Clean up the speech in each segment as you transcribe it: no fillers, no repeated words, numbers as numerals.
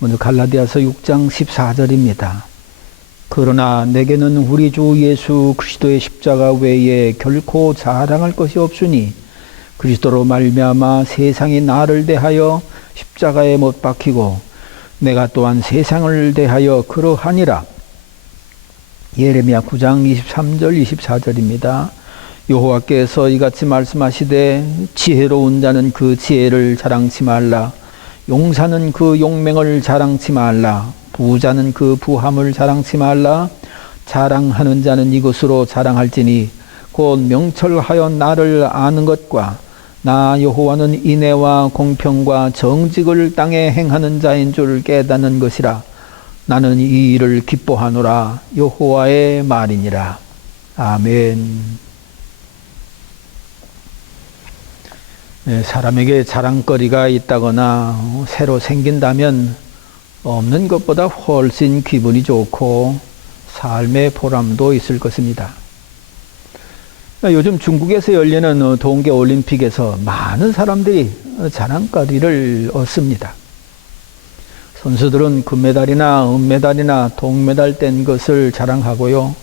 먼저 갈라디아서 6장 14절입니다. 그러나 내게는 우리 주 예수 그리스도의 십자가 외에 결코 자랑할 것이 없으니 그리스도로 말미암아 세상이 나를 대하여 십자가에 못 박히고 내가 또한 세상을 대하여 그러하니라. 예레미야 9장 23절 24절입니다. 여호와께서 이같이 말씀하시되 지혜로운 자는 그 지혜를 자랑치 말라. 용사는 그 용맹을 자랑치 말라. 부자는 그 부함을 자랑치 말라. 자랑하는 자는 이것으로 자랑할지니 곧 명철하여 나를 아는 것과 나 여호와는 인애와 공평과 정직을 땅에 행하는 자인 줄 깨닫는 것이라. 나는 이 일을 기뻐하노라. 여호와의 말이니라. 아멘. 사람에게 자랑거리가 있다거나 새로 생긴다면 없는 것보다 훨씬 기분이 좋고 삶의 보람도 있을 것입니다. 요즘 중국에서 열리는 동계올림픽에서 많은 사람들이 자랑거리를 얻습니다. 선수들은 금메달이나 은메달이나 동메달 뗀 것을 자랑하고요.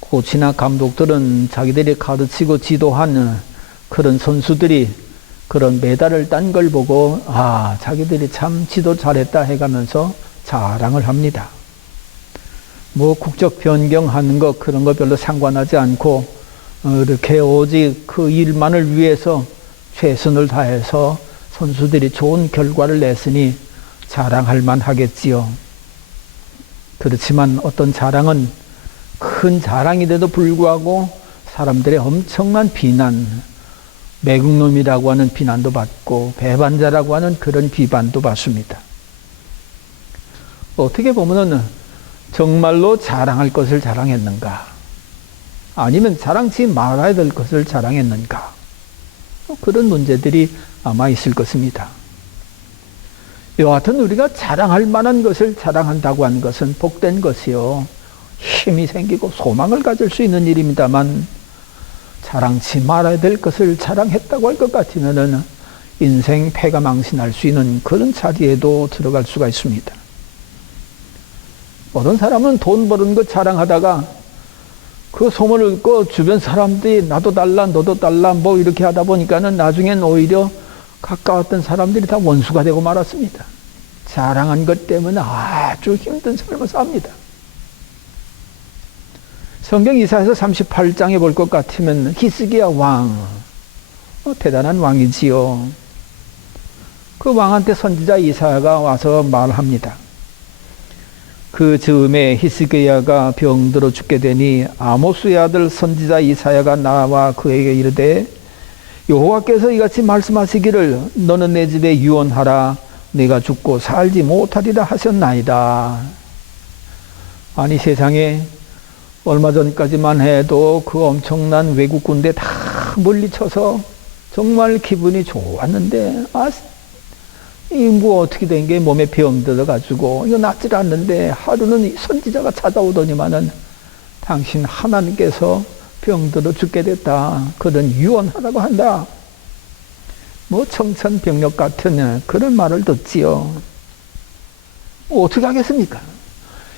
코치나 감독들은 자기들이 가르치고 지도한 그런 선수들이 그런 메달을 딴 걸 보고 자기들이 참 지도 잘했다 해가면서 자랑을 합니다. 뭐 국적 변경하는 거 그런 거 별로 상관하지 않고 이렇게 오직 그 일만을 위해서 최선을 다해서 선수들이 좋은 결과를 냈으니 자랑할 만하겠지요. 그렇지만 어떤 자랑은 큰 자랑인데도 불구하고 사람들의 엄청난 비난, 매국놈이라고 하는 비난도 받고 배반자라고 하는 그런 비판도 받습니다. 어떻게 보면은 정말로 자랑할 것을 자랑했는가? 아니면 자랑치 말아야 될 것을 자랑했는가? 그런 문제들이 아마 있을 것입니다. 여하튼 우리가 자랑할 만한 것을 자랑한다고 하는 것은 복된 것이요. 힘이 생기고 소망을 가질 수 있는 일입니다만 자랑치 말아야 될 것을 자랑했다고 할 것 같으면은 인생 패가 망신할 수 있는 그런 자리에도 들어갈 수가 있습니다. 어떤 사람은 돈 버는 것 자랑하다가 그 소문을 듣고 주변 사람들이 나도 달라 너도 달라 뭐 이렇게 하다 보니까는 나중엔 오히려 가까웠던 사람들이 다 원수가 되고 말았습니다. 자랑한 것 때문에 아주 힘든 삶을 삽니다. 성경 이사야서 38장에 볼 것 같으면 히스기야 왕, 대단한 왕이지요. 그 왕한테 선지자 이사야가 와서 말합니다. 그 즈음에 히스기야가 병들어 죽게 되니 아모스의 아들 선지자 이사야가 나와 그에게 이르되 여호와께서 이같이 말씀하시기를 너는 내 집에 유언하라. 내가 죽고 살지 못하리라 하셨나이다. 아니 세상에 얼마 전까지만 해도 그 엄청난 외국 군대 다 물리쳐서 정말 기분이 좋았는데 이 뭐 어떻게 된 게 몸에 병 들어가지고 이거 낫질 않는데 하루는 선지자가 찾아오더니만은 당신 하나님께서 병들어 죽게 됐다. 그런 유언하라고 한다. 뭐 청천벽력 같은 그런 말을 듣지요. 어떻게 하겠습니까?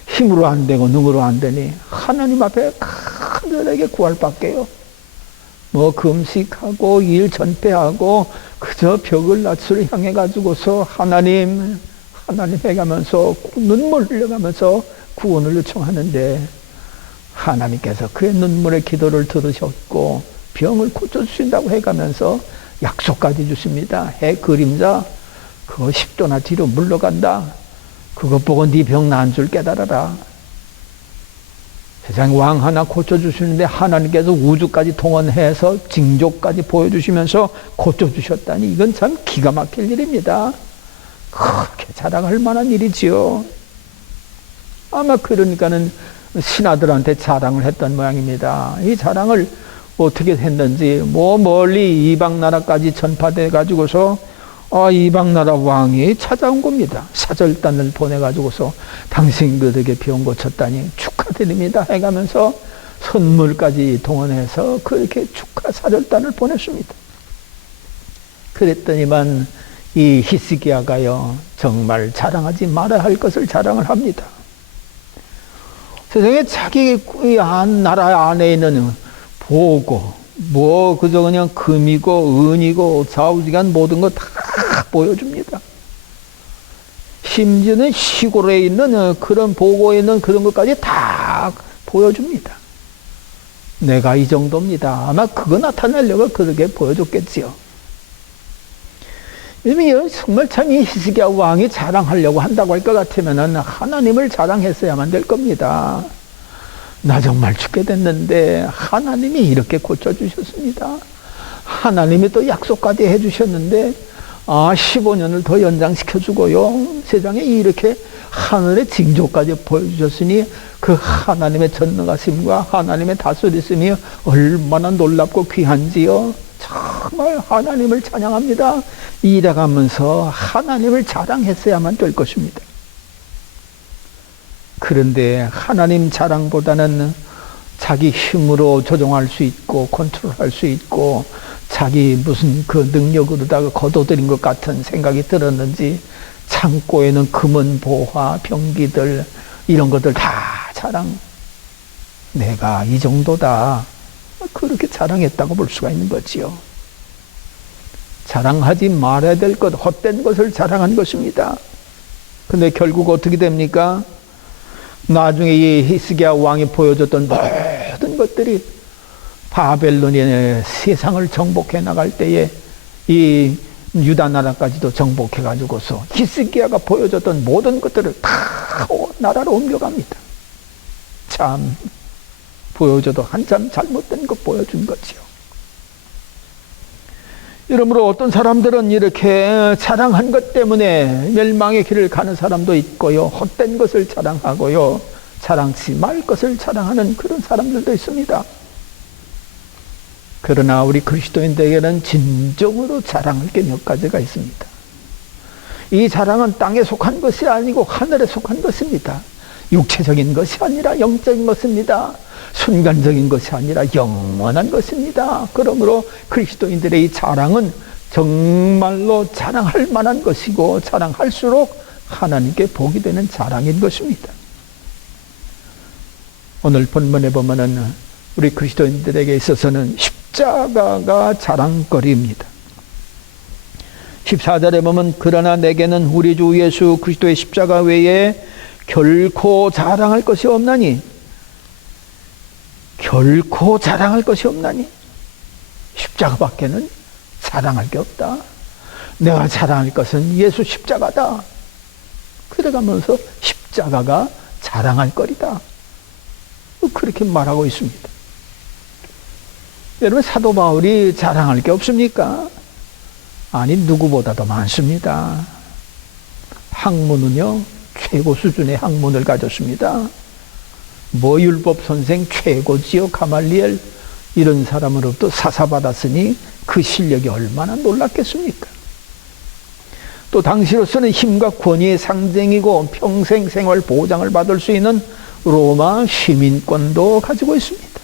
힘으로 안 되고 능으로 안 되니 하나님 앞에 하늘에게 구할 밖에요. 뭐 금식하고 일 전폐하고 그저 벽을 낯을 향해 가지고서 하나님 해가면서 눈물 흘려가면서 구원을 요청하는데 하나님께서 그의 눈물의 기도를 들으셨고 병을 고쳐주신다고 해가면서 약속까지 주십니다. 해 그림자 그거 10도나 뒤로 물러간다. 그것 보고 네 병 나은 줄 깨달아라. 세상 왕 하나 고쳐주시는데 하나님께서 우주까지 동원해서 징조까지 보여주시면서 고쳐주셨다니 이건 참 기가 막힐 일입니다. 그렇게 자랑할 만한 일이지요. 아마 그러니까는 신하들한테 자랑을 했던 모양입니다. 이 자랑을 어떻게 했는지 뭐 멀리 이방 나라까지 전파돼 가지고서 이방 나라 왕이 찾아온 겁니다. 사절단을 보내 가지고서 당신 그에게 병 고쳤다니 축하드립니다 해가면서 선물까지 동원해서 그렇게 축하 사절단을 보냈습니다. 그랬더니만 이 히스기야가요, 정말 자랑하지 말아야 할 것을 자랑을 합니다. 세상에 자기 나라 안에 있는 보고, 그저 그냥 금이고, 은이고, 좌우지간 모든 거 다 보여줍니다. 심지어는 시골에 있는 그런 보고에 있는 그런 것까지 다 보여줍니다. 내가 이 정도입니다. 아마 그거 나타내려고 그렇게 보여줬겠지요. 정말 참 이 히스기야 왕이 자랑하려고 한다고 할 것 같으면 하나님을 자랑했어야만 될 겁니다. 나 정말 죽게 됐는데 하나님이 이렇게 고쳐주셨습니다. 하나님이 또 약속까지 해주셨는데 15년을 더 연장시켜주고요. 세상에 이렇게 하늘의 징조까지 보여주셨으니 그 하나님의 전능하심과 하나님의 다스리심이 얼마나 놀랍고 귀한지요. 정말 하나님을 찬양합니다. 이래가면서 하나님을 자랑했어야만 될 것입니다. 그런데 하나님 자랑보다는 자기 힘으로 조종할 수 있고 컨트롤할 수 있고 자기 무슨 그 능력으로다가 거둬들인 것 같은 생각이 들었는지 창고에는 금은 보화, 병기들 이런 것들 다 자랑. 내가 이 정도다. 그렇게 자랑했다고 볼 수가 있는 거지요. 자랑하지 말아야 될 것, 헛된 것을 자랑한 것입니다. 근데 결국 어떻게 됩니까? 나중에 이 히스기야 왕이 보여줬던 모든 것들이 바벨론의 세상을 정복해 나갈 때에 이 유다 나라까지도 정복해 가지고서 히스기야가 보여줬던 모든 것들을 다 나라로 옮겨갑니다. 참 보여줘도 한참 잘못된 것 보여준 거지요. 이러므로 어떤 사람들은 이렇게 자랑한 것 때문에 멸망의 길을 가는 사람도 있고요. 헛된 것을 자랑하고요. 자랑치 말 것을 자랑하는 그런 사람들도 있습니다. 그러나 우리 그리스도인들에게는 진정으로 자랑할 게 몇 가지가 있습니다. 이 자랑은 땅에 속한 것이 아니고 하늘에 속한 것입니다. 육체적인 것이 아니라 영적인 것입니다. 순간적인 것이 아니라 영원한 것입니다. 그러므로 그리스도인들의 이 자랑은 정말로 자랑할 만한 것이고 자랑할수록 하나님께 복이 되는 자랑인 것입니다. 오늘 본문에 보면은 우리 그리스도인들에게 있어서는 십자가가 자랑거리입니다. 14절에 보면 그러나 내게는 우리 주 예수 그리스도의 십자가 외에 결코 자랑할 것이 없나니 결코 자랑할 것이 없나니 십자가밖에는 자랑할 게 없다. 내가 자랑할 것은 예수 십자가다. 그래가면서 십자가가 자랑할 거리다. 그렇게 말하고 있습니다. 여러분 사도 바울이 자랑할 게 없습니까? 아니 누구보다도 많습니다. 학문은요 최고 수준의 학문을 가졌습니다. 율법 선생 최고지요. 가말리엘 이런 사람으로부터 사사받았으니 그 실력이 얼마나 놀랍겠습니까? 또 당시로서는 힘과 권위의 상징이고 평생 생활 보장을 받을 수 있는 로마 시민권도 가지고 있습니다.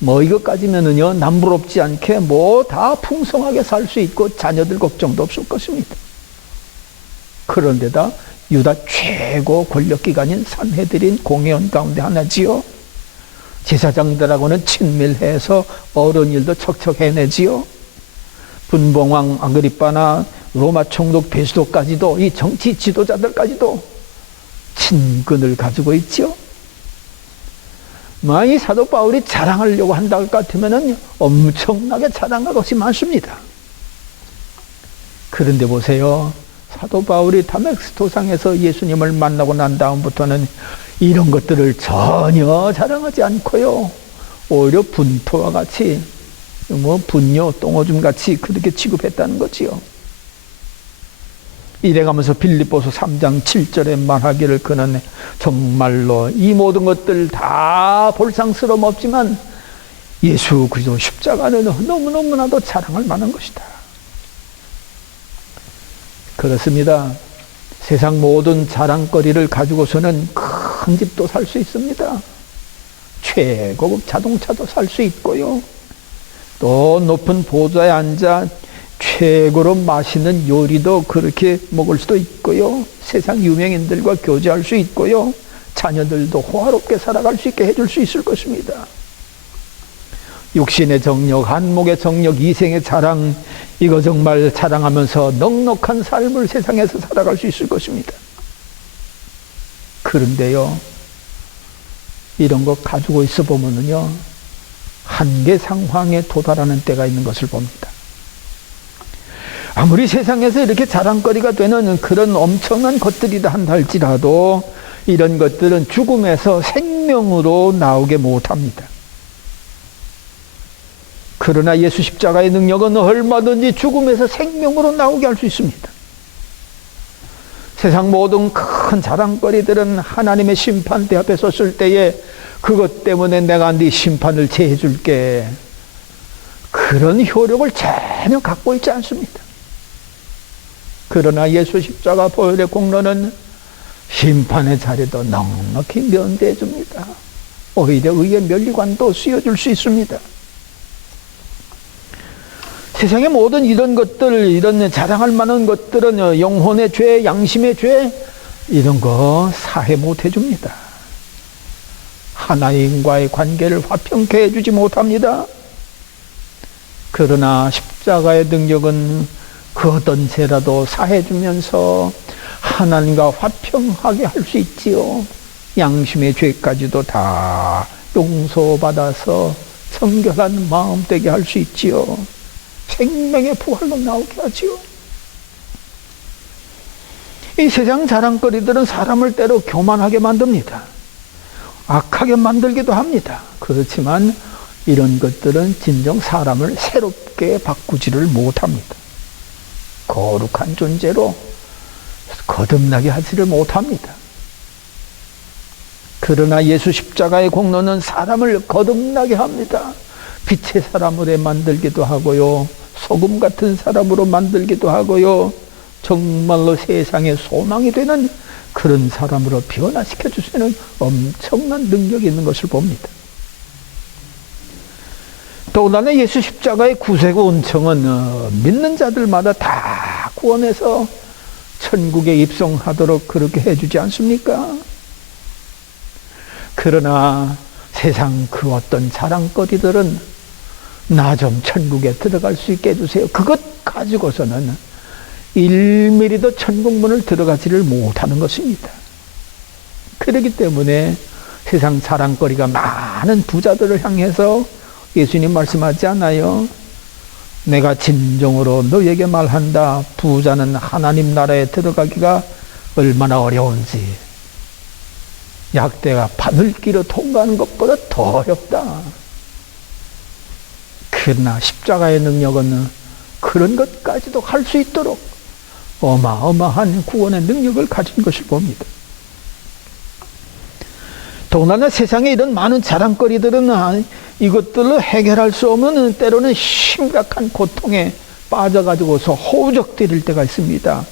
이것까지면은요 남부럽지 않게 다 풍성하게 살 수 있고 자녀들 걱정도 없을 것입니다. 그런데다 유다 최고 권력기관인 산헤드린 공회원 가운데 하나지요. 제사장들하고는 친밀해서 어려운 일도 척척 해내지요. 분봉왕 아그리빠나 로마 총독 베스도까지도 이 정치 지도자들까지도 친근을 가지고 있지요. 이 사도 바울이 자랑하려고 한다 할 것 같으면 엄청나게 자랑할 것이 많습니다. 그런데 보세요. 사도 바울이 다메섹 도상에서 예수님을 만나고 난 다음부터는 이런 것들을 전혀 자랑하지 않고요. 오히려 분토와 같이 분뇨, 똥오줌 같이 그렇게 취급했다는 거지요. 이래가면서 빌립보서 3장 7절에 말하기를 그는 정말로 이 모든 것들 다 볼상스러움 없지만 예수 그리스도 십자가는 너무너무나도 자랑할 만한 것이다. 그렇습니다. 세상 모든 자랑거리를 가지고서는 큰 집도 살 수 있습니다. 최고급 자동차도 살 수 있고요. 또 높은 보좌에 앉아 최고로 맛있는 요리도 그렇게 먹을 수도 있고요. 세상 유명인들과 교제할 수 있고요. 자녀들도 호화롭게 살아갈 수 있게 해줄 수 있을 것입니다. 육신의 정력, 한목의 정력, 이생의 자랑, 이거 정말 자랑하면서 넉넉한 삶을 세상에서 살아갈 수 있을 것입니다. 그런데요, 이런 거 가지고 있어 보면은요, 한계 상황에 도달하는 때가 있는 것을 봅니다. 아무리 세상에서 이렇게 자랑거리가 되는 그런 엄청난 것들이다 한다 할지라도 이런 것들은 죽음에서 생명으로 나오게 못합니다. 그러나 예수 십자가의 능력은 얼마든지 죽음에서 생명으로 나오게 할 수 있습니다. 세상 모든 큰 자랑거리들은 하나님의 심판대 앞에 섰을 때에 그것 때문에 내가 네 심판을 제해 줄게, 그런 효력을 전혀 갖고 있지 않습니다. 그러나 예수 십자가 보혈의 공로는 심판의 자리도 넉넉히 면대해 줍니다. 오히려 의의 면류관도 씌워줄 수 있습니다. 세상의 모든 이런 것들, 이런 자랑할 만한 것들은 영혼의 죄, 양심의 죄, 이런 거 사해 못 해줍니다. 하나님과의 관계를 화평케 해주지 못합니다. 그러나 십자가의 능력은 그 어떤 죄라도 사해주면서 하나님과 화평하게 할 수 있지요. 양심의 죄까지도 다 용서받아서 정결한 마음 되게 할 수 있지요. 생명의 부활로 나오게 하지요. 이 세상 자랑거리들은 사람을 때로 교만하게 만듭니다. 악하게 만들기도 합니다. 그렇지만 이런 것들은 진정 사람을 새롭게 바꾸지를 못합니다. 거룩한 존재로 거듭나게 하지를 못합니다. 그러나 예수 십자가의 공로는 사람을 거듭나게 합니다. 빛의 사람으로 만들기도 하고요, 소금 같은 사람으로 만들기도 하고요, 정말로 세상의 소망이 되는 그런 사람으로 변화시켜 주시는 엄청난 능력이 있는 것을 봅니다. 더군다나 예수 십자가의 구세고 은총은 믿는 자들마다 다 구원해서 천국에 입성하도록 그렇게 해주지 않습니까? 그러나 세상 그 어떤 자랑거리들은 나 좀 천국에 들어갈 수 있게 해주세요, 그것 가지고서는 1mm도 천국문을 들어가지를 못하는 것입니다. 그렇기 때문에 세상 자랑거리가 많은 부자들을 향해서 예수님 말씀하지 않아요? 내가 진정으로 너에게 말한다, 부자는 하나님 나라에 들어가기가 얼마나 어려운지, 약대가 바늘길을 통과하는 것보다 더 어렵다. 그러나 십자가의 능력은 그런 것까지도 할 수 있도록 어마어마한 구원의 능력을 가진 것을 봅니다. 더군다나 세상에 이런 많은 자랑거리들은 이것들로 해결할 수 없는, 때로는 심각한 고통에 빠져가지고서 허우적대릴 때가 있습니다.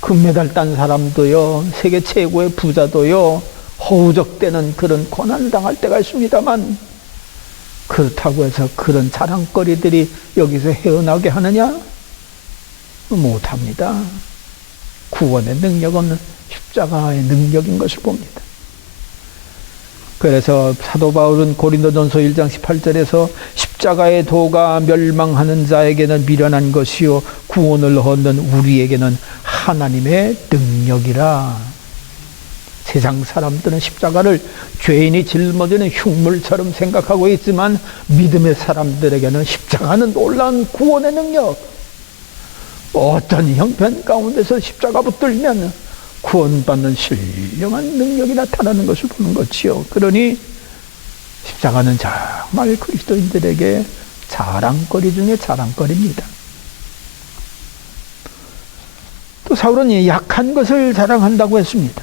금메달 딴 사람도요, 세계 최고의 부자도요, 허우적대는 그런 고난을 당할 때가 있습니다만, 그렇다고 해서 그런 자랑거리들이 여기서 헤어나게 하느냐? 못합니다. 구원의 능력은 십자가의 능력인 것을 봅니다. 그래서 사도 바울은 고린도전서 1장 18절에서 십자가의 도가 멸망하는 자에게는 미련한 것이요 구원을 얻는 우리에게는 하나님의 능력이라. 세상 사람들은 십자가를 죄인이 짊어지는 흉물처럼 생각하고 있지만 믿음의 사람들에게는 십자가는 놀라운 구원의 능력, 어떤 형편 가운데서 십자가 붙들면 구원받는 신령한 능력이 나타나는 것을 보는 것이요. 그러니 십자가는 정말 그리스도인들에게 자랑거리 중에 자랑거리입니다. 또 사울은 약한 것을 자랑한다고 했습니다.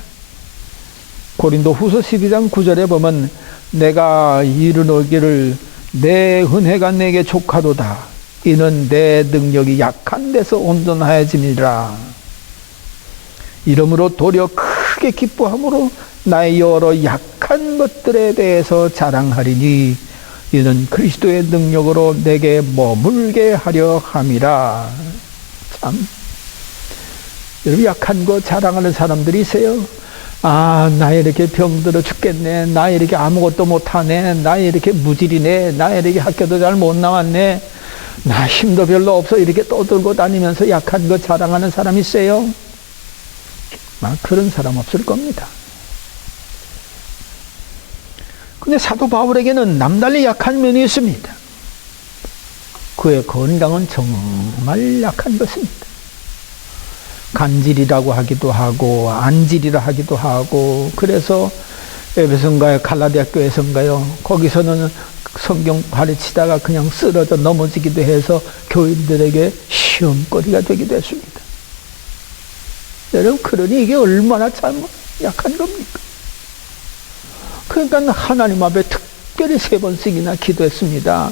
고린도 후서 12장 9절에 보면 내가 이르노기를 내 은혜가 내게 족하도다. 이는 내 능력이 약한 데서 온전하여지니라. 이러므로 도리어 크게 기뻐함으로 나의 여러 약한 것들에 대해서 자랑하리니 이는 그리스도의 능력으로 내게 머물게 하려 함이라. 참, 여러분, 약한 거 자랑하는 사람들이 있어요. 아, 나 이렇게 병들어 죽겠네. 나 이렇게 아무것도 못하네. 나 이렇게 무질이네. 나 이렇게 학교도 잘 못 나왔네. 나 힘도 별로 없어. 이렇게 떠들고 다니면서 약한 거 자랑하는 사람 있어요? 그런 사람 없을 겁니다. 근데 사도 바울에게는 남달리 약한 면이 있습니다. 그의 건강은 정말 약한 것입니다. 간질이라고 하기도 하고 안질이라 하기도 하고, 그래서 에베소인가요, 갈라디아 교회에서인가요, 거기서는 성경 가르치다가 그냥 쓰러져 넘어지기도 해서 교인들에게 시험거리가 되기도 했습니다. 여러분, 그러니 이게 얼마나 참 약한 겁니까? 그러니까 하나님 앞에 특별히 3번씩이나 기도했습니다.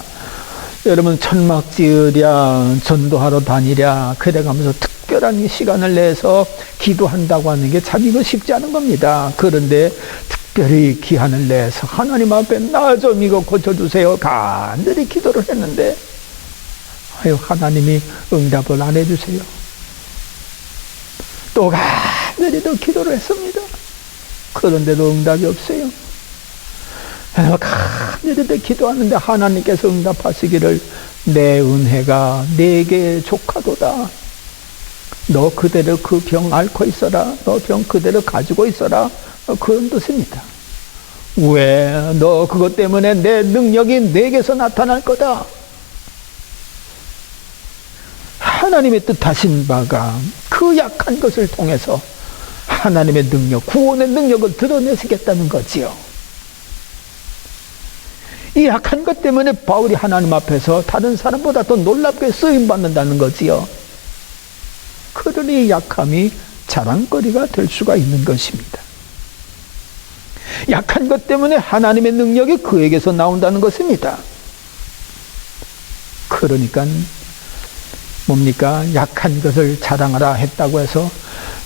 여러분, 천막 지으랴, 전도하러 다니랴, 그래가면서 특별한 시간을 내서 기도한다고 하는 게 참 이거 쉽지 않은 겁니다. 그런데 특별히 기한을 내서 하나님 앞에 나 좀 이거 고쳐주세요, 간절히 기도를 했는데, 아유, 하나님이 응답을 안 해주세요. 또 간절히 또 기도를 했습니다. 그런데도 응답이 없어요. 간절히 또 기도하는데 하나님께서 응답하시기를, 내 은혜가 내게 족하도다. 너 그대로 그 병 앓고 있어라. 너 병 그대로 가지고 있어라. 그런 뜻입니다. 왜? 너 그것 때문에 내 능력이 내게서 나타날 거다. 하나님의 뜻하신 바가 그 약한 것을 통해서 하나님의 능력, 구원의 능력을 드러내시겠다는 거지요. 이 약한 것 때문에 바울이 하나님 앞에서 다른 사람보다 더 놀랍게 쓰임받는다는 거지요. 그러니 약함이 자랑거리가 될 수가 있는 것입니다. 약한 것 때문에 하나님의 능력이 그에게서 나온다는 것입니다. 그러니까 뭡니까? 약한 것을 자랑하라 했다고 해서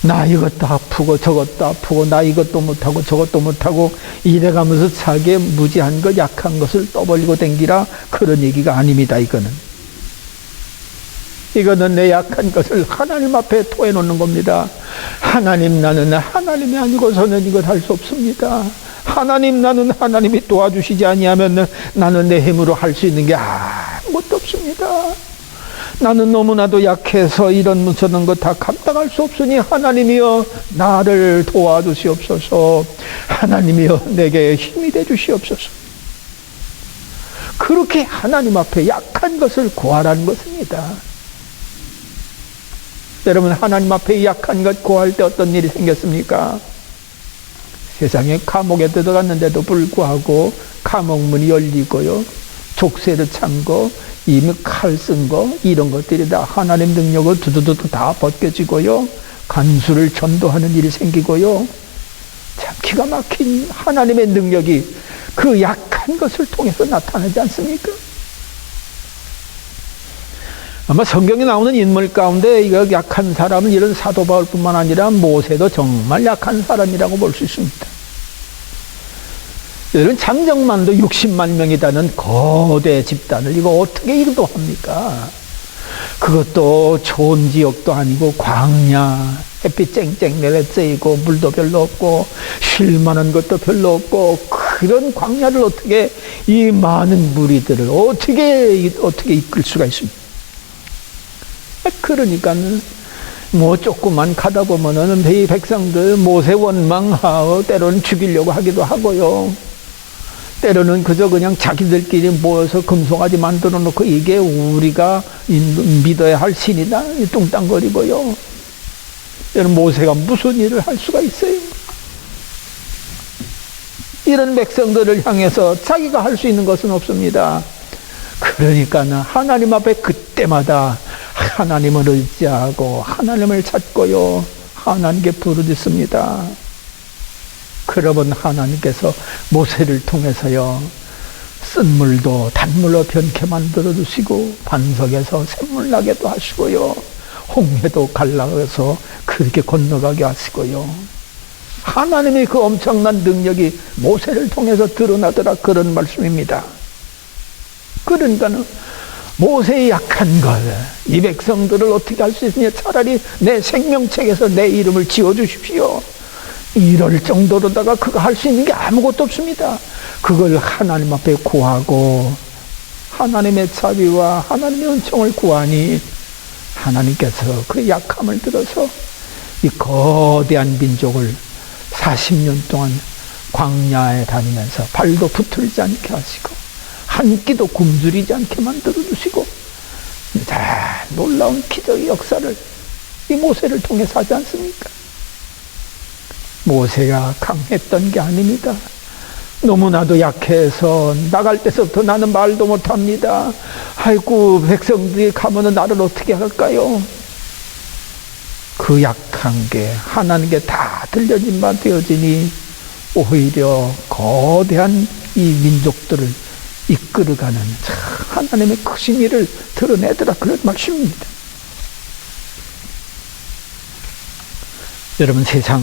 나 이것도 아프고 저것도 아프고 나 이것도 못하고 저것도 못하고 이래가면서 자기의 무지한 것, 약한 것을 떠벌리고 댕기라, 그런 얘기가 아닙니다. 이거는 내 약한 것을 하나님 앞에 토해놓는 겁니다. 하나님, 나는 하나님이 아니고서는 이것 할 수 없습니다. 하나님, 나는 하나님이 도와주시지 아니하면 나는 내 힘으로 할 수 있는 게 아무것도 없습니다. 나는 너무나도 약해서 이런 저런 것 다 감당할 수 없으니 하나님이여 나를 도와주시옵소서. 하나님이여 내게 힘이 되주시옵소서. 그렇게 하나님 앞에 약한 것을 구하라는 것입니다. 여러분, 하나님 앞에 약한 것 구할 때 어떤 일이 생겼습니까? 세상에 감옥에 들어갔는데도 불구하고 감옥문이 열리고요, 족쇄를 찬 거, 이미 칼 쓴 거, 이런 것들이 다 하나님 능력을 두두두두 다 벗겨지고요, 간수를 전도하는 일이 생기고요, 참 기가 막힌 하나님의 능력이 그 약한 것을 통해서 나타나지 않습니까? 아마 성경에 나오는 인물 가운데 이거 약한 사람은 이런 사도 바울뿐만 아니라 모세도 정말 약한 사람이라고 볼 수 있습니다. 여러분, 장정만도 60만 명이라는 거대 집단을 이거 어떻게 인도합니까? 그것도 좋은 지역도 아니고 광야, 햇빛 쨍쨍 내려쬐고 물도 별로 없고 쉴 만한 것도 별로 없고, 그런 광야를 어떻게 이 많은 무리들을 어떻게 이끌 수가 있습니까? 그러니까 뭐 조금만 가다 보면은 이 백성들 모세 원망하고 때로는 죽이려고 하기도 하고요, 때로는 그저 그냥 자기들끼리 모여서 금송아지 만들어 놓고 이게 우리가 믿어야 할 신이다 뚱땅거리고요. 여러분, 모세가 무슨 일을 할 수가 있어요? 이런 백성들을 향해서 자기가 할 수 있는 것은 없습니다. 그러니까 하나님 앞에 그때마다 하나님을 의지하고 하나님을 찾고요, 하나님께 부르짖습니다. 그러면 하나님께서 모세를 통해서요, 쓴물도 단물로 변케 만들어 주시고 반석에서 샘물 나게도 하시고요, 홍해도 갈라서 그렇게 건너가게 하시고요, 하나님의 그 엄청난 능력이 모세를 통해서 드러나더라, 그런 말씀입니다. 그러니까는 모세의 약한 것, 이 백성들을 어떻게 할 수 있느냐, 차라리 내 생명책에서 내 이름을 지어주십시오. 이럴 정도로다가 그가 할 수 있는 게 아무것도 없습니다. 그걸 하나님 앞에 구하고 하나님의 자비와 하나님의 은총을 구하니 하나님께서 그 약함을 들어서 이 거대한 민족을 40년 동안 광야에 다니면서 발도 붙들지 않게 하시고 한 끼도 굶주리지 않게 만들어 주시고, 자, 놀라운 기적의 역사를 이 모세를 통해서 하지 않습니까? 모세가 강했던 게 아닙니다. 너무나도 약해서 나갈 때서부터 나는 말도 못합니다. 아이고, 백성들이 가면은 나를 어떻게 할까요? 그 약한 게 하나님께 다 들려진 바 되어지니 오히려 거대한 이 민족들을 이끌어가는 하나님의 크신 일을 드러내더라, 그런 말씀입니다. 여러분, 세상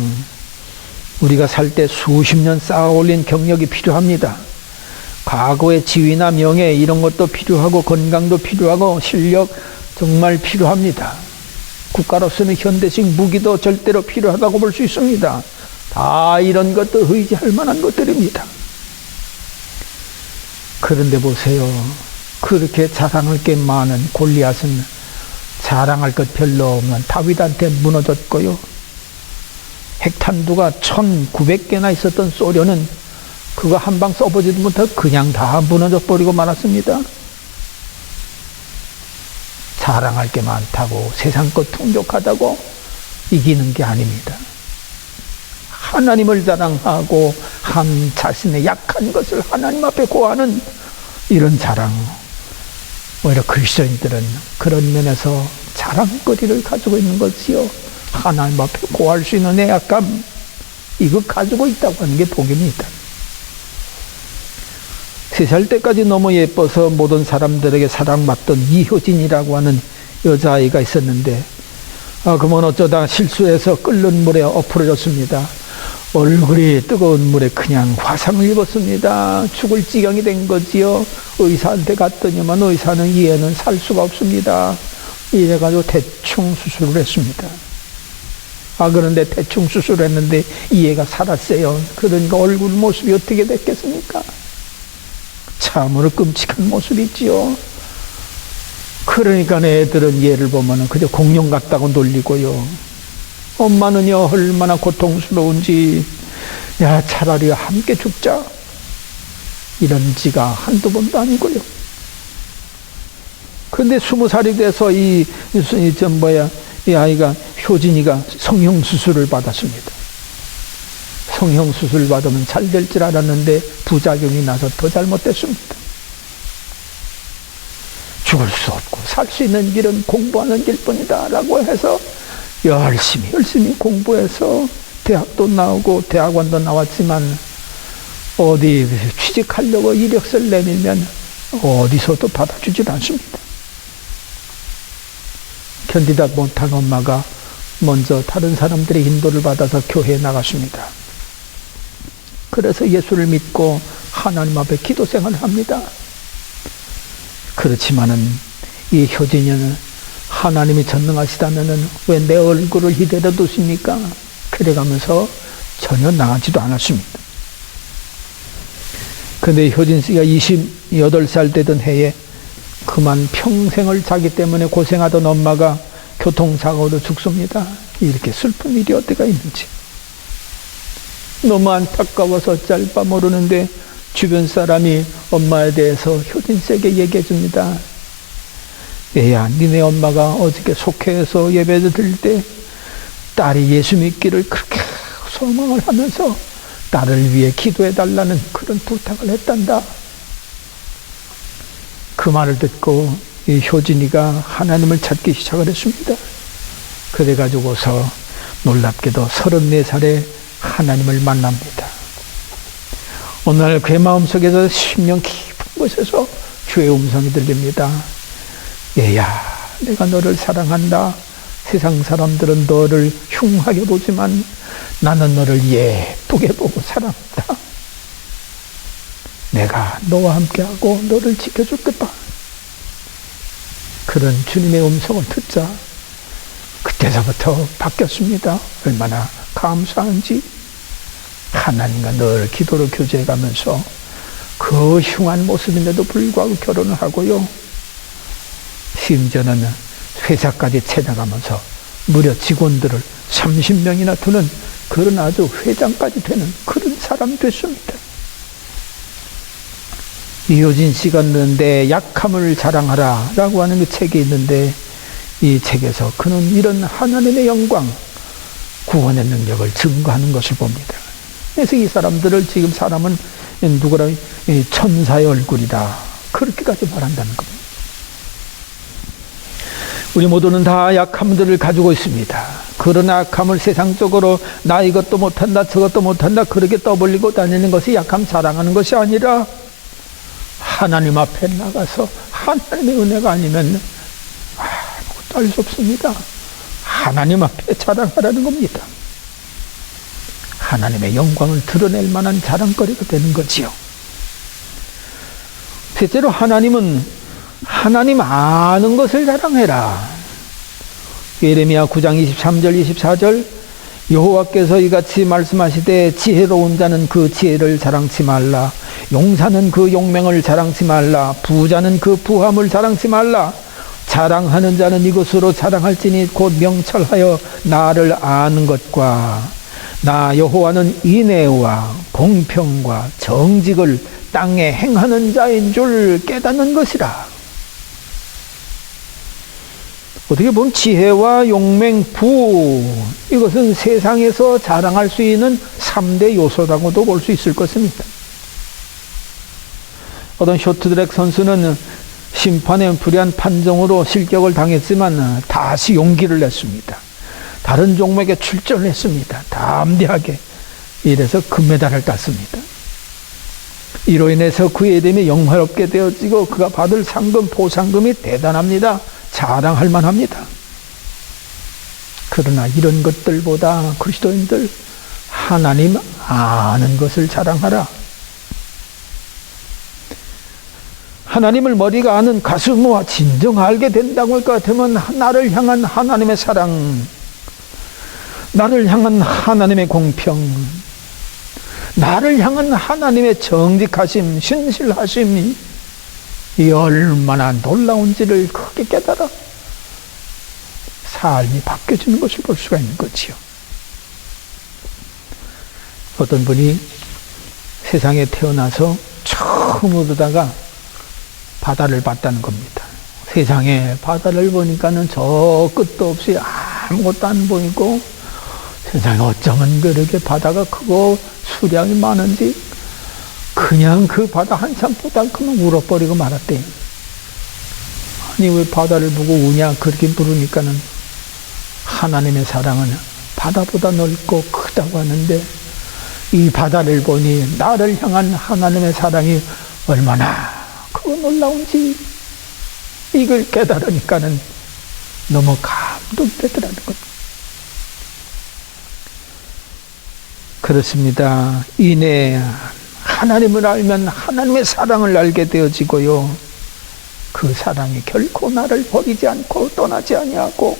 우리가 살 때 수십 년 쌓아 올린 경력이 필요합니다. 과거의 지위나 명예 이런 것도 필요하고 건강도 필요하고 실력 정말 필요합니다. 국가로서는 현대식 무기도 절대로 필요하다고 볼 수 있습니다. 다 이런 것도 의지할 만한 것들입니다. 그런데 보세요. 그렇게 자랑할 게 많은 골리앗은 자랑할 것 별로 없는 다윗한테 무너졌고요. 핵탄두가 1900개나 있었던 소련은 그거 한 방 써보지도 못하고 그냥 다 무너져 버리고 말았습니다. 자랑할 게 많다고 세상 것 풍족하다고 이기는 게 아닙니다. 하나님을 자랑하고 한 자신의 약한 것을 하나님 앞에 고하는 이런 자랑, 오히려 그리스도인들은 그런 면에서 자랑거리를 가지고 있는 것이요, 하나님 앞에 고할 수 있는 내 약함, 이거 가지고 있다고 하는 게 복입니다. 3살 때까지 너무 예뻐서 모든 사람들에게 사랑받던 이효진이라고 하는 여자아이가 있었는데, 그러면 어쩌다 실수해서 끓는 물에 엎어졌습니다. 얼굴이 뜨거운 물에 그냥 화상을 입었습니다. 죽을 지경이 된 거지요. 의사한테 갔더니만 의사는 이 애는 살 수가 없습니다. 이래가지고 대충 수술을 했습니다. 그런데 대충 수술했는데 이 애가 살았어요. 그러니까 얼굴 모습이 어떻게 됐겠습니까? 참으로 끔찍한 모습이지요. 그러니까 애들은 얘를 보면 그저 공룡 같다고 놀리고요. 엄마는요, 얼마나 고통스러운지, 야, 차라리 함께 죽자, 이런 지가 한두 번도 아니고요. 그런데 20살이 돼서 이 아이가, 효진이가 성형수술을 받았습니다. 성형수술 받으면 잘 될 줄 알았는데 부작용이 나서 더 잘못됐습니다. 죽을 수 없고 살 수 있는 길은 공부하는 길뿐이다 라고 해서 열심히 공부해서 대학도 나오고 대학원도 나왔지만 어디 취직하려고 이력서를 내밀면 어디서도 받아주질 않습니다. 견디다 못한 엄마가 먼저 다른 사람들의 인도를 받아서 교회에 나갔습니다. 그래서 예수를 믿고 하나님 앞에 기도 생활을 합니다. 그렇지만은 이 효진이는 하나님이 전능하시다면은 왜 내 얼굴을 이대로 두십니까? 그래가면서 전혀 나아지도 않았습니다. 그런데 효진 씨가 28살 되던 해에 그만 평생을 자기 때문에 고생하던 엄마가 교통사고로 죽습니다. 이렇게 슬픈 일이 어디가 있는지. 너무 안타까워서 짧아 모르는데 주변 사람이 엄마에 대해서 효진 씨에게 얘기해 줍니다. 얘야, 니네 엄마가 어저께 속회에서 예배 드릴 때 딸이 예수 믿기를 그렇게 소망을 하면서 딸을 위해 기도해 달라는 그런 부탁을 했단다. 그 말을 듣고 이 효진이가 하나님을 찾기 시작을 했습니다. 그래가지고서 놀랍게도 34살에 하나님을 만납니다. 어느 날 그의 마음속에서 심령 깊은 곳에서 주의 음성이 들립니다. 얘야, 내가 너를 사랑한다. 세상 사람들은 너를 흉하게 보지만 나는 너를 예쁘게 보고 사랑한다. 내가 너와 함께하고 너를 지켜주겠다. 그런 주님의 음성을 듣자 그때서부터 바뀌었습니다. 얼마나 감사한지. 하나님과 늘 기도로 교제해가면서 그 흉한 모습인데도 불구하고 결혼을 하고요. 심지어는 회사까지 찾아가면서 무려 직원들을 30명이나 두는 그런 아주 회장까지 되는 그런 사람이 됐습니다. 이효진 씨가 내 약함을 자랑하라 라고 하는 그 책이 있는데, 이 책에서 그는 이런 하나님의 영광, 구원의 능력을 증거하는 것을 봅니다. 그래서 이 사람들을 지금 사람은 누구라 천사의 얼굴이다 그렇게까지 말한다는 겁니다. 우리 모두는 다 약함들을 가지고 있습니다. 그런 약함을 세상적으로 나 이것도 못한다 저것도 못한다 그렇게 떠벌리고 다니는 것이 약함 자랑하는 것이 아니라 하나님 앞에 나가서 하나님의 은혜가 아니면 아무것도 할 수 없습니다. 하나님 앞에 자랑하라는 겁니다. 하나님의 영광을 드러낼 만한 자랑거리가 되는 거지요. 셋째로 하나님은 하나님 아는 것을 자랑해라. 예레미야 9장 23절 24절 여호와께서 이같이 말씀하시되 지혜로운 자는 그 지혜를 자랑치 말라. 용사는 그 용맹을 자랑치 말라. 부자는 그 부함을 자랑치 말라. 자랑하는 자는 이것으로 자랑할지니 곧 명철하여 나를 아는 것과 나 여호와는 인애와 공평과 정직을 땅에 행하는 자인 줄 깨닫는 것이라. 어떻게 보면 지혜와 용맹, 부, 이것은 세상에서 자랑할 수 있는 3대 요소라고도 볼 수 있을 것입니다. 어떤 쇼트트랙 선수는 심판의 불의한 판정으로 실격을 당했지만 다시 용기를 냈습니다. 다른 종목에 출전을 했습니다. 담대하게. 이래서 금메달을 땄습니다. 이로 인해서 그의 이름이 영화롭게 되어지고 그가 받을 상금, 보상금이 대단합니다. 자랑할 만합니다. 그러나 이런 것들보다 그리스도인들 하나님 아는 것을 자랑하라. 하나님을 머리가 아는 가슴으로 진정 알게 된다고 할 것 같으면 나를 향한 하나님의 사랑, 나를 향한 하나님의 공평, 나를 향한 하나님의 정직하심, 신실하심이 이 얼마나 놀라운지를 크게 깨달아 삶이 바뀌어지는 것을 볼 수가 있는 거지요. 어떤 분이 세상에 태어나서 처음으로다가 바다를 봤다는 겁니다. 세상에 바다를 보니까는 저 끝도 없이 아무것도 안 보이고 세상에 어쩌면 그렇게 바다가 크고 수량이 많은지 그냥 그 바다 한참 보다 그만 울어버리고 말았대요. 아니 왜 바다를 보고 우냐 그렇게 물으니까는 하나님의 사랑은 바다보다 넓고 크다고 하는데 이 바다를 보니 나를 향한 하나님의 사랑이 얼마나 크고 놀라운지 이걸 깨달으니까는 너무 감동되더라는 겁니다. 그렇습니다. 이내 하나님을 알면 하나님의 사랑을 알게 되어지고요. 그 사랑이 결코 나를 버리지 않고 떠나지 아니하고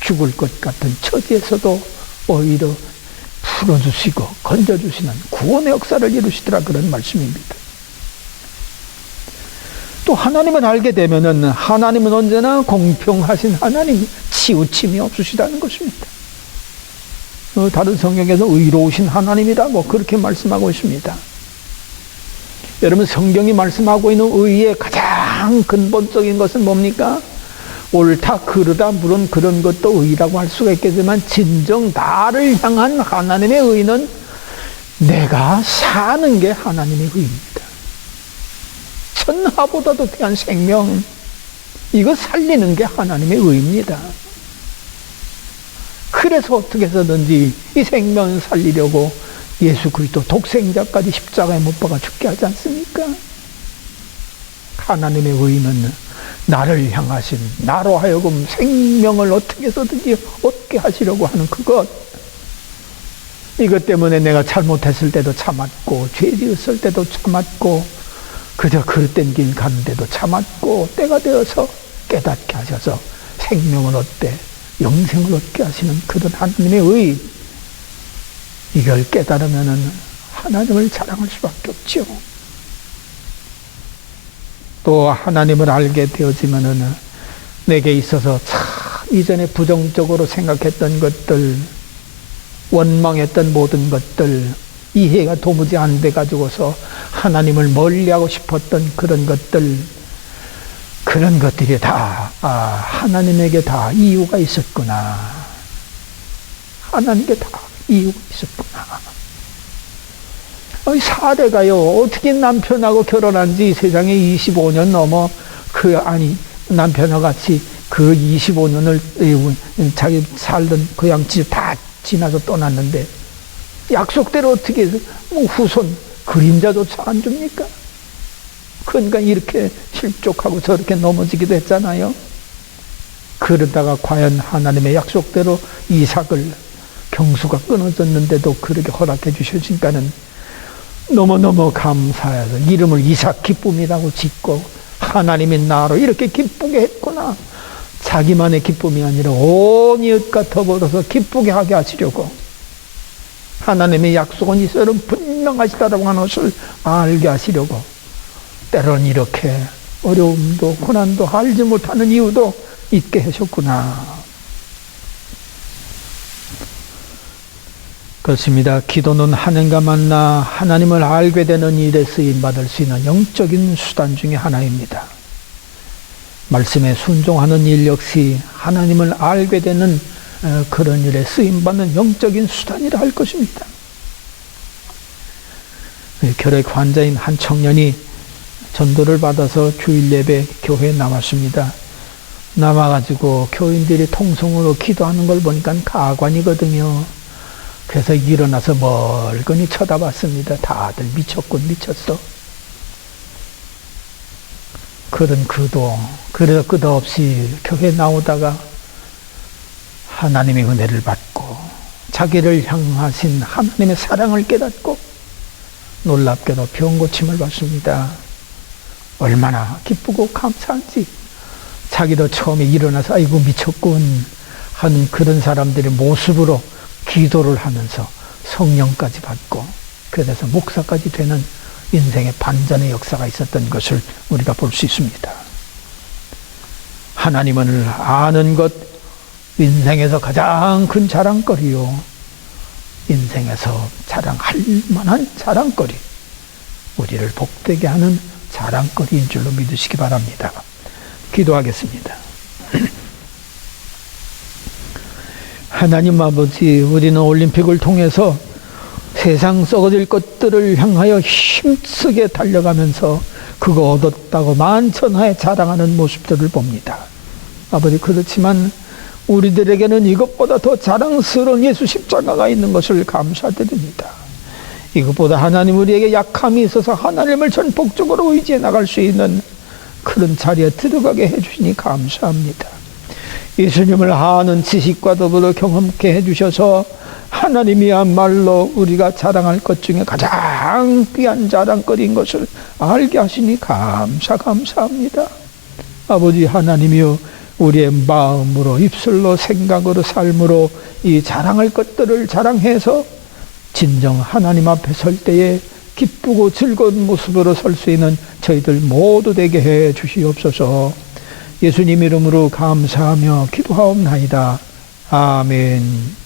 죽을 것 같은 처지에서도 오히려 풀어주시고 건져주시는 구원의 역사를 이루시더라 그런 말씀입니다. 또 하나님을 알게 되면은 하나님은 언제나 공평하신 하나님, 치우침이 없으시다는 것입니다. 다른 성경에서 의로우신 하나님이라고 그렇게 말씀하고 있습니다. 여러분 성경이 말씀하고 있는 의의 가장 근본적인 것은 뭡니까? 옳다 그르다 물론 그런 것도 의라고 할 수가 있겠지만 진정 나를 향한 하나님의 의는 내가 사는 게 하나님의 의입니다. 천하보다도 귀한 생명, 이거 살리는 게 하나님의 의입니다. 그래서 어떻게 해서든지 이 생명을 살리려고 예수 그리스도 독생자까지 십자가에 못 박아 죽게 하지 않습니까? 하나님의 의는 나를 향하신, 나로 하여금 생명을 어떻게 해서든지 얻게 하시려고 하는 그것, 이것 때문에 내가 잘못했을 때도 참았고, 죄 지었을 때도 참았고, 그저 그릇된 길 가는데도 참았고, 때가 되어서 깨닫게 하셔서 생명을 얻되 영생을 얻게 하시는 그런 하나님의 의, 이걸 깨달으면은 하나님을 자랑할 수밖에 없죠. 또 하나님을 알게 되어지면은 내게 있어서 참 이전에 부정적으로 생각했던 것들, 원망했던 모든 것들, 이해가 도무지 안 돼 가지고서 하나님을 멀리하고 싶었던 그런 것들, 그런 것들이 다 하나님에게 다 이유가 있었구나. 하나님께 다 이유가 있었구나. 사례가요, 어떻게 남편하고 결혼한 지 세상에 25년 넘어 남편과 같이 그 25년을 자기 살던 고향집 다 지나서 떠났는데 약속대로 어떻게 해서 후손 그림자조차 안 줍니까? 그러니까 이렇게 실족하고 저렇게 넘어지기도 했잖아요. 그러다가 과연 하나님의 약속대로 이삭을, 경수가 끊어졌는데도 그렇게 허락해 주셨으니까는 너무너무 감사해서 이름을 이삭 기쁨이라고 짓고, 하나님이 나로 이렇게 기쁘게 했구나. 자기만의 기쁨이 아니라 온 이웃과 더불어서 기쁘게 하게 하시려고, 하나님의 약속은 이처럼 분명하시다라고 하는 것을 알게 하시려고, 때로는 이렇게 어려움도 고난도 알지 못하는 이유도 있게 하셨구나. 그렇습니다. 기도는 하나님과 만나 하나님을 알게 되는 일에 쓰임받을 수 있는 영적인 수단 중에 하나입니다. 말씀에 순종하는 일 역시 하나님을 알게 되는 그런 일에 쓰임받는 영적인 수단이라 할 것입니다. 결핵 환자인 한 청년이 전도를 받아서 주일 예배 교회에 나왔습니다. 남아가지고 교인들이 통성으로 기도하는 걸 보니까 가관이거든요. 그래서 일어나서 멀거니 쳐다봤습니다. 다들 미쳤군, 미쳤어. 그런 그도, 그래서 끝없이 교회에 나오다가 하나님의 은혜를 받고 자기를 향하신 하나님의 사랑을 깨닫고 놀랍게도 병 고침을 받습니다. 얼마나 기쁘고 감사한지. 자기도 처음에 일어나서 아이고 미쳤군 하는 그런 사람들의 모습으로 기도를 하면서 성령까지 받고, 그래서 목사까지 되는 인생의 반전의 역사가 있었던 것을 우리가 볼 수 있습니다. 하나님을 아는 것, 인생에서 가장 큰 자랑거리요. 인생에서 자랑할 만한 자랑거리, 우리를 복되게 하는 자랑거리인 줄로 믿으시기 바랍니다. 기도하겠습니다. 하나님 아버지, 우리는 올림픽을 통해서 세상 썩어질 것들을 향하여 힘쓰게 달려가면서 그거 얻었다고 만천하에 자랑하는 모습들을 봅니다. 아버지, 그렇지만 우리들에게는 이것보다 더 자랑스러운 예수 십자가가 있는 것을 감사드립니다. 이것보다 하나님 우리에게 약함이 있어서 하나님을 전폭적으로 의지해 나갈 수 있는 그런 자리에 들어가게 해주시니 감사합니다. 예수님을 아는 지식과 더불어 경험케 해주셔서 하나님이야말로 우리가 자랑할 것 중에 가장 귀한 자랑거리인 것을 알게 하시니 감사합니다. 아버지 하나님이여, 우리의 마음으로, 입술로, 생각으로, 삶으로 이 자랑할 것들을 자랑해서 진정 하나님 앞에 설 때에 기쁘고 즐거운 모습으로 설 수 있는 저희들 모두 되게 해 주시옵소서. 예수님 이름으로 감사하며 기도하옵나이다. 아멘.